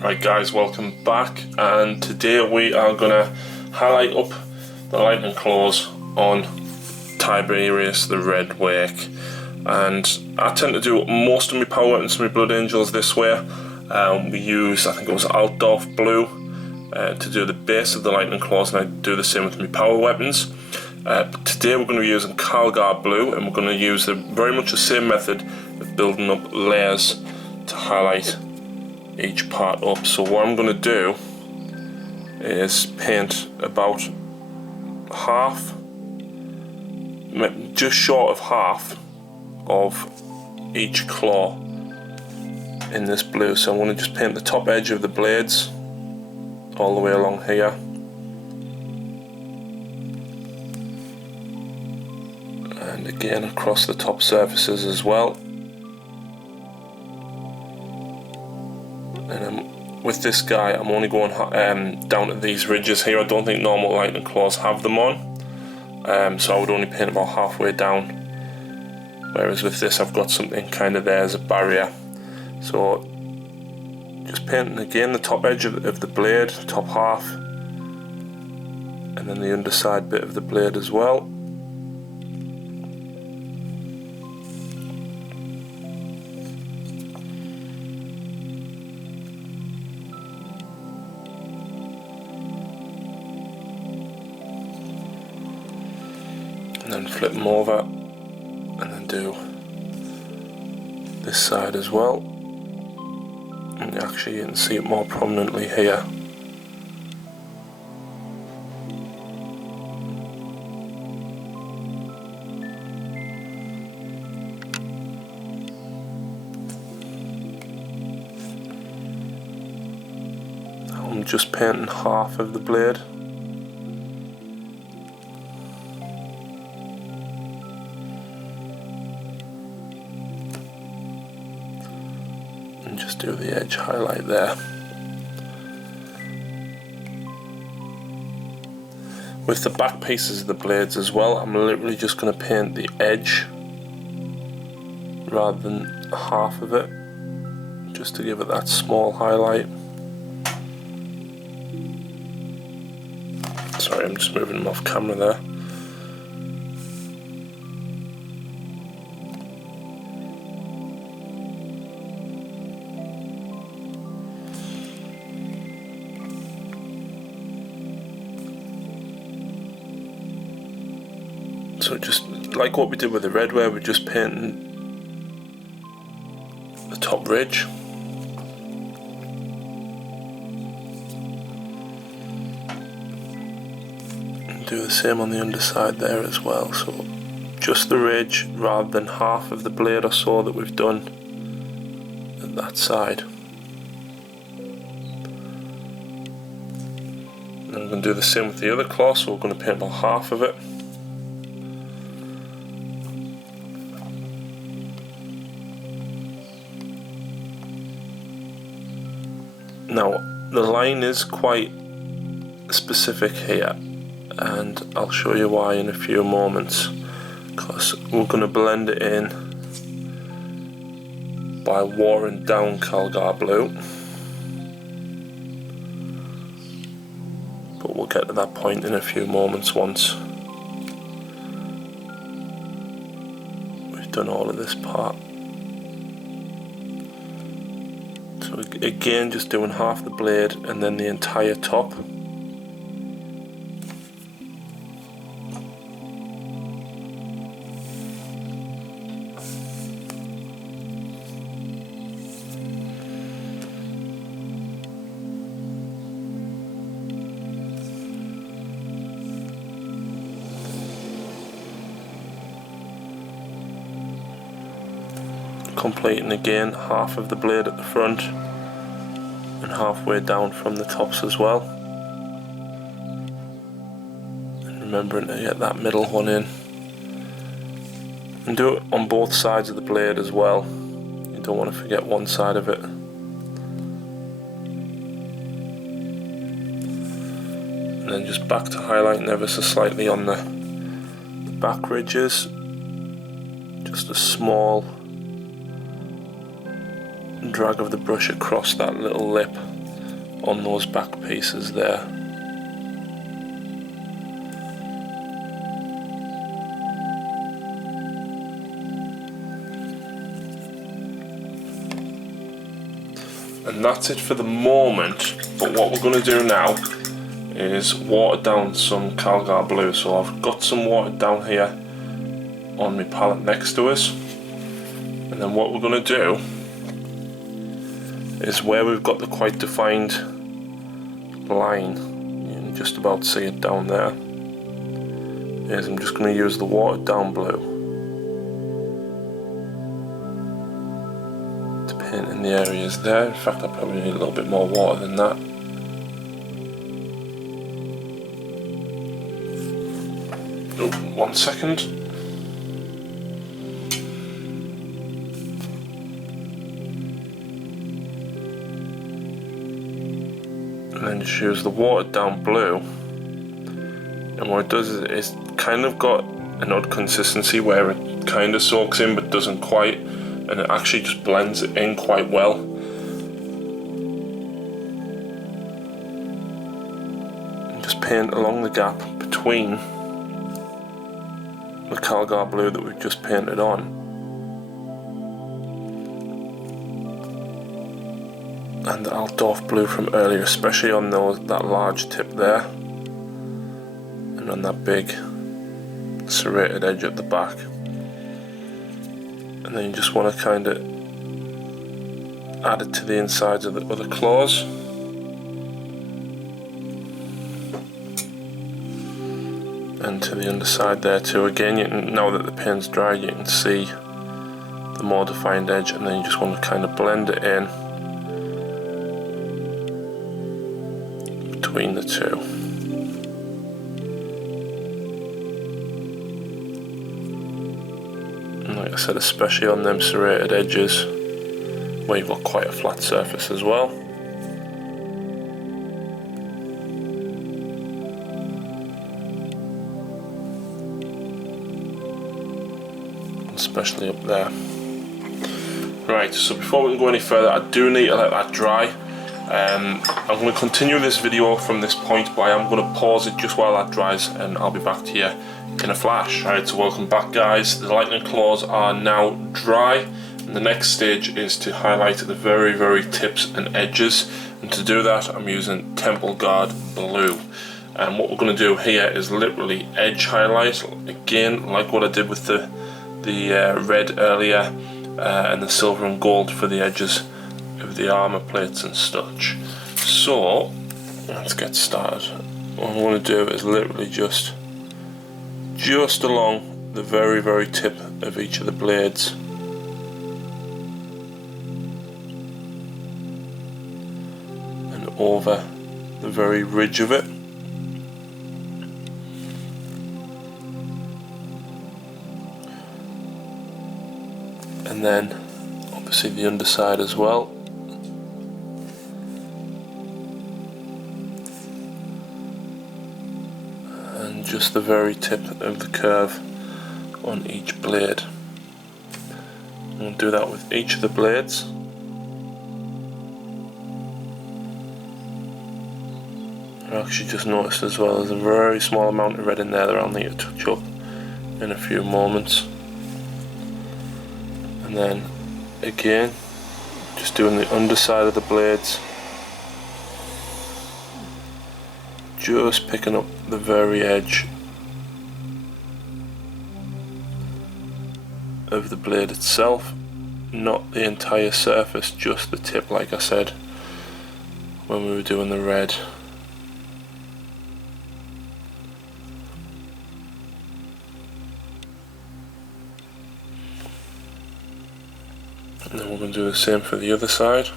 Right guys, welcome back, and today we are going to highlight up the lightning claws on Tyberos the Red Wake. And I tend to do most of my power weapons and my blood angels this way. We use, I think it was Altdorf blue to do the base of the lightning claws, and I do the same with my power weapons. But today we're going to be using Calgar blue, and we're going to use very much the same method of building up layers to highlight each part up. So what I'm going to do is paint about half, just short of half of each claw in this blue. So I'm going to just paint the top edge of the blades all the way along here, and again across the top surfaces as well. And with this guy, I'm only going down to these ridges here. I don't think normal lightning claws have them on, so I would only paint about halfway down. Whereas with this, I've got something kind of there as a barrier. So just painting again the top edge of the blade, top half, and then the underside bit of the blade as well. And then flip them over, and then do this side as well. And actually you can see it more prominently here. Now I'm just painting half of the blade. And just do the edge highlight there. With the back pieces of the blades as well, I'm literally just going to paint the edge rather than half of it, just to give it that small highlight. Sorry, I'm just moving them off camera there. So just like what we did with the red, where we're just painting the top ridge. And do the same on the underside there as well. So just the ridge rather than half of the blade or so that we've done at that side. And I'm going to do the same with the other claw, so we're going to paint about half of it. Now, the line is quite specific here, and I'll show you why in a few moments, because we're going to blend it in by watering down Calgar blue, but we'll get to that point in a few moments once we've done all of this part. So again, just doing half the blade and then the entire top. Completing again half of the blade at the front and halfway down from the tops as well, and remembering to get that middle one in, and do it on both sides of the blade as well. You don't want to forget one side of it. And then just back to highlighting ever so slightly on the back ridges, just a small drag of the brush across that little lip on those back pieces there. And that's it for the moment, but what we're going to do now is water down some Calgar blue. So I've got some water down here on my palette next to us, and then what we're going to do is where we've got the quite defined line, you can just about see it down there, is I'm just going to use the watered down blue to paint in the areas there. In fact, I probably need a little bit more water than that. Oh, 1 second. And then just use the watered down blue, and what it does is it's kind of got an odd consistency where it kind of soaks in but doesn't quite, and it actually just blends it in quite well. And just paint along the gap between the Calgar blue that we've just painted on and the Altdorf blue from earlier, especially on that large tip there and on that big serrated edge at the back. And then you just want to kind of add it to the insides of the other claws. And to the underside there too. Again, now that the paint's dry, you can see the more defined edge, and then you just want to kind of blend it in between the two. And like I said, especially on them serrated edges where you've got quite a flat surface as well. Especially up there. Right, so before we can go any further, I do need to let that dry. I'm going to continue this video from this point, but I am going to pause it just while that dries, and I'll be back to you in a flash. Alright, so welcome back guys. The lightning claws are now dry, and the next stage is to highlight the very tips and edges, and to do that I'm using Temple Guard blue. And what we're going to do here is literally edge highlight, again like what I did with the red earlier, and the silver and gold for the edges of the armor plates and such. So let's get started. What I want to do is literally just along the very tip of each of the blades, and over the very ridge of it. And then obviously the underside as well. And just the very tip of the curve on each blade. We'll do that with each of the blades. I actually just noticed as well there's a very small amount of red in there that I'll need to touch up in a few moments. And then again, just doing the underside of the blades, just picking up the very edge of the blade itself, not the entire surface, just the tip like I said when we were doing the red. And then we're going to do the same for the other side.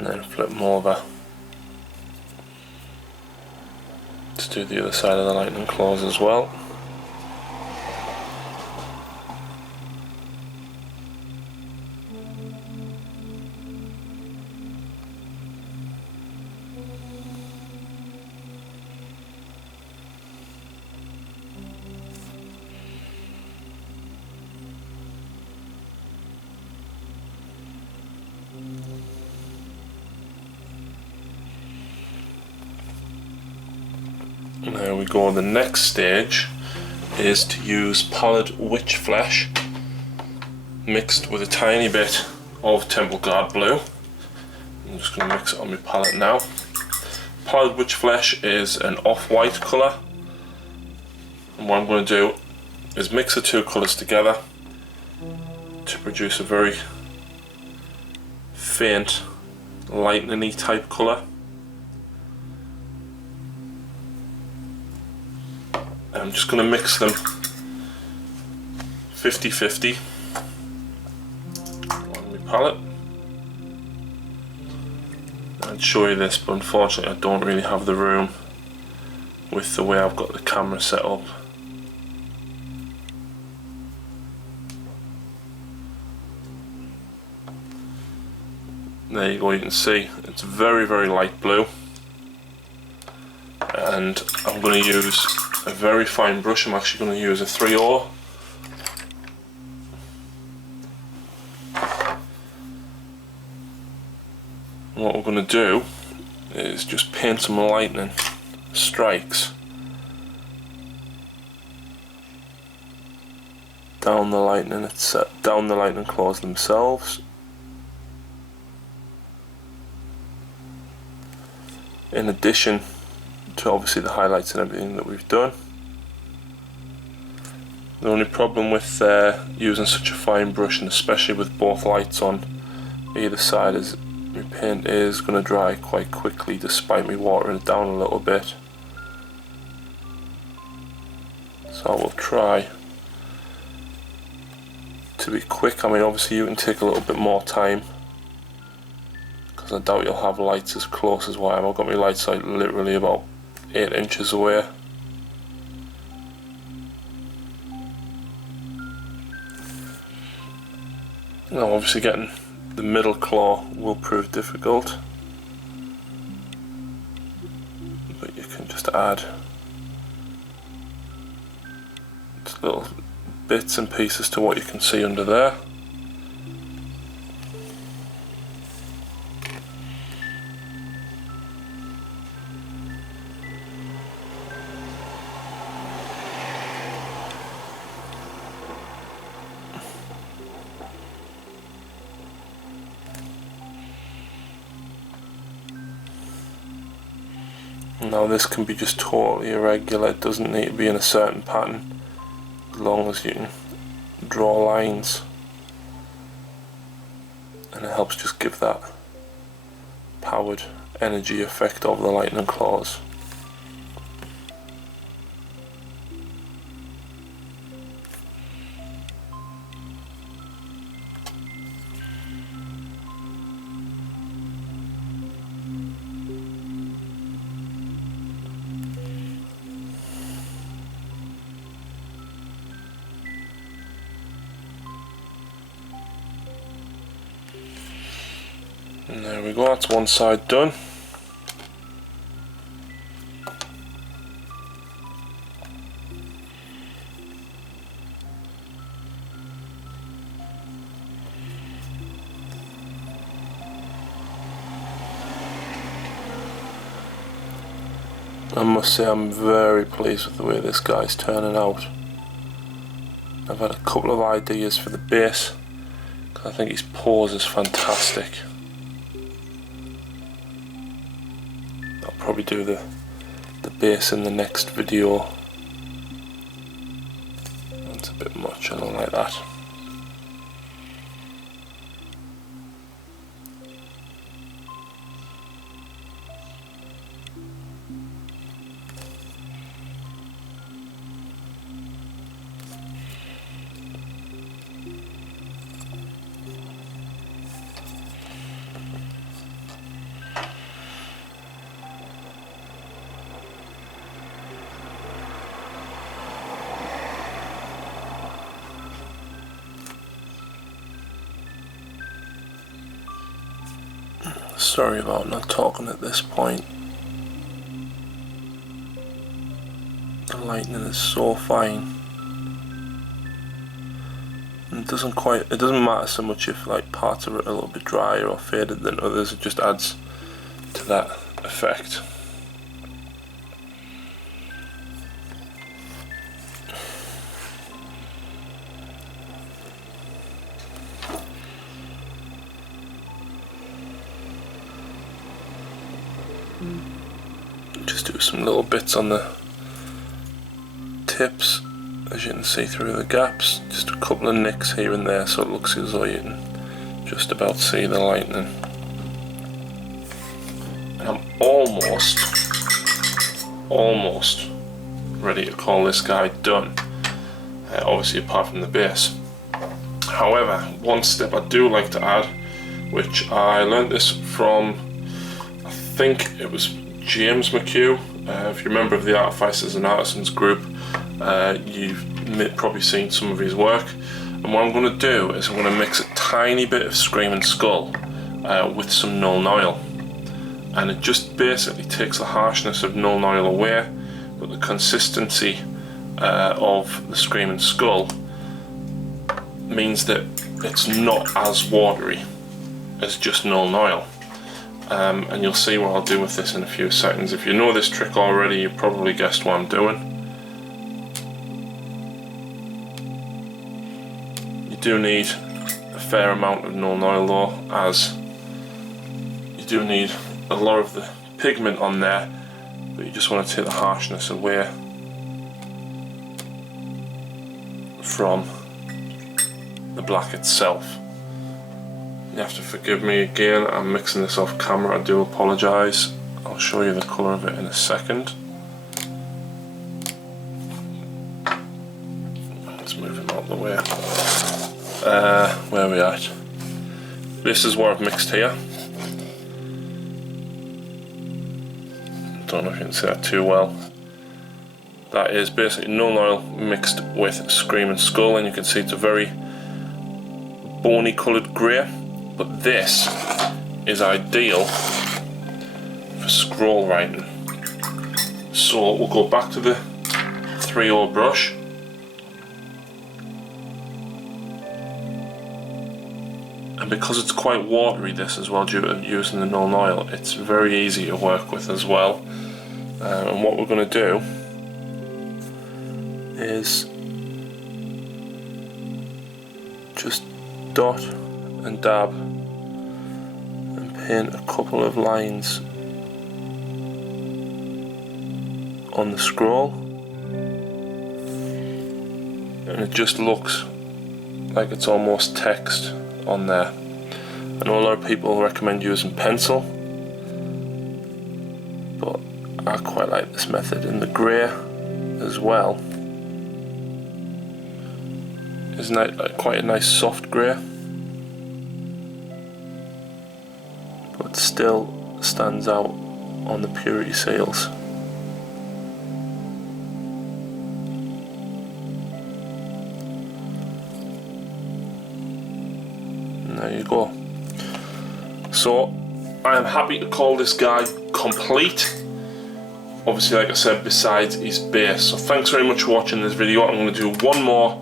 and then flip them over to do the other side of the lightning claws as well. There we go. The next stage is to use pallid witch flesh mixed with a tiny bit of temple guard blue. I'm just going to mix it on my palette now. Pallid witch flesh is an off-white colour, and what I'm going to do is mix the two colours together to produce a very faint lightning-y type colour. I'm just going to mix them 50-50 on my palette. I'd show you this, but unfortunately I don't really have the room with the way I've got the camera set up. There you go, you can see it's very, very light blue, and I'm going to use a very fine brush. I'm actually going to use a 3/0. What we're going to do is just paint some lightning strikes down the lightning down the lightning claws themselves, in addition to obviously the highlights and everything that we've done. The only problem with using such a fine brush, and especially with both lights on either side, is my paint is going to dry quite quickly despite me watering it down a little bit. So I will try to be quick. I mean, obviously you can take a little bit more time, because I doubt you'll have lights as close as what I am. I've got my lights like literally about 8 inches away. Now obviously getting the middle claw will prove difficult, but you can just add just little bits and pieces to what you can see under there. Now this can be just totally irregular, it doesn't need to be in a certain pattern, as long as you can draw lines, and it helps just give that powered energy effect of the lightning claws. And there we go, that's one side done. I must say I'm very pleased with the way this guy's turning out. I've had a couple of ideas for the base, because I think his pose is fantastic. I'll probably do the base in the next video. That's a bit much, I don't like that. Sorry about not talking at this point. The lighting is so fine. And it doesn't matter so much if like parts of it are a little bit drier or faded than others, it just adds to that effect. Just do some little bits on the tips, as you can see through the gaps, just a couple of nicks here and there so it looks as though you can just about see the lightning. And I'm almost ready to call this guy done, obviously apart from the base. However, one step I do like to add, which I learned this from, I think it was James McHugh. If you remember of the Artificers and Artisans group, you've probably seen some of his work. And what I'm going to do is I'm going to mix a tiny bit of Screaming Skull with some Null Noil. And it just basically takes the harshness of Null Noil away, but the consistency of the Screaming Skull means that it's not as watery as just Null Noil. And you'll see what I'll do with this in a few seconds. If you know this trick already, you probably guessed what I'm doing. You do need a fair amount of Null Noil though, as you do need a lot of the pigment on there, but you just want to take the harshness away from the black itself. You have to forgive me again, I'm mixing this off camera, I do apologise. I'll show you the colour of it in a second. Let's move him out of the way. Where are we at? This is what I've mixed here. Don't know if you can see that too well. That is basically Null Noil mixed with Screaming Skull, and you can see it's a very bony coloured grey. But this is ideal for scroll writing. So we'll go back to the 3/0 brush. And because it's quite watery, this as well, due to using the Null Noil, it's very easy to work with as well. And what we're going to do is just dot and dab and paint a couple of lines on the scroll, and it just looks like it's almost text on there. I know a lot of people recommend using pencil, but I quite like this method. And the grey as well, isn't that like quite a nice soft grey, but still stands out on the purity seals. And there you go. So I am happy to call this guy complete. Obviously, like I said, besides his base. So thanks very much for watching this video. I'm going to do one more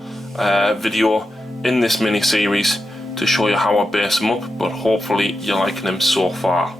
video in this mini series to show you how I base him up, but hopefully you're liking him so far.